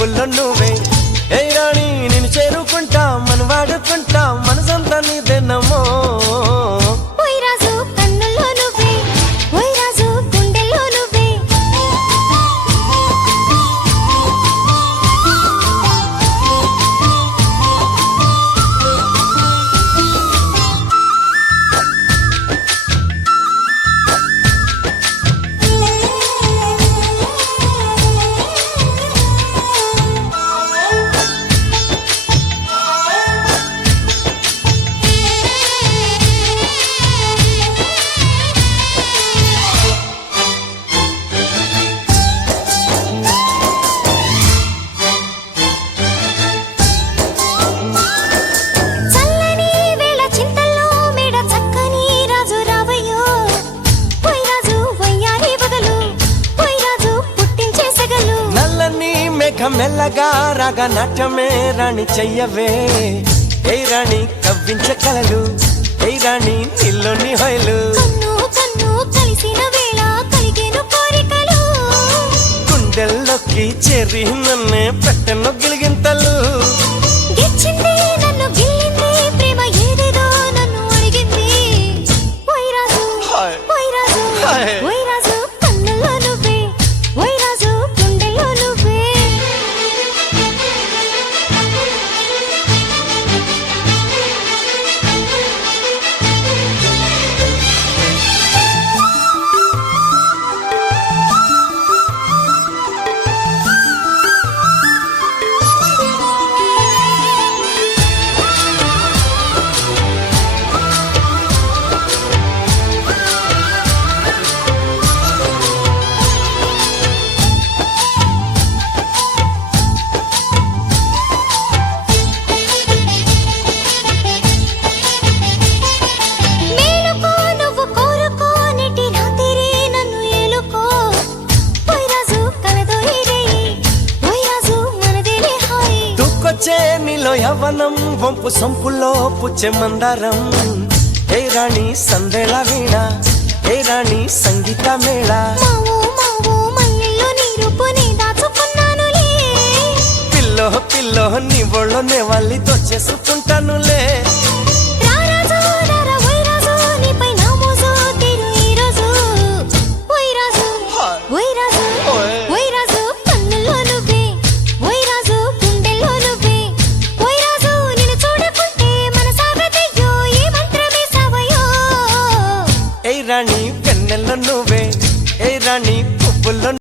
పువ్వుల్లో నువ్వే ఏ రాణి నేను చేరుకుంటా మన వాడుకుంటా మనసంతా నీదేనమ్మో మెల్లగా రాగా నాట్యమే రాణి చెయ్యవే ఏ రాణి కవ్వించ కలలు ఏ రాణి నీలోని హొయలు గుండెల్లోకి చేరి నన్నే పెట్టెను గిలిగింతలు నీలో యవ్వనం వంపు సొంపుల్లో పుచ్చే మందారం ఏ రాణి సందేళ వీణ ఏ రాణి సంగీత మేళ పిల్లో పిల్లో నీ ఒళ్ళోనే వాళ్ళి దొచ్చేసుకుంటానులే రాణి వెన్నెల్లో నువ్వే ఏ రాణి పువ్వుల్లో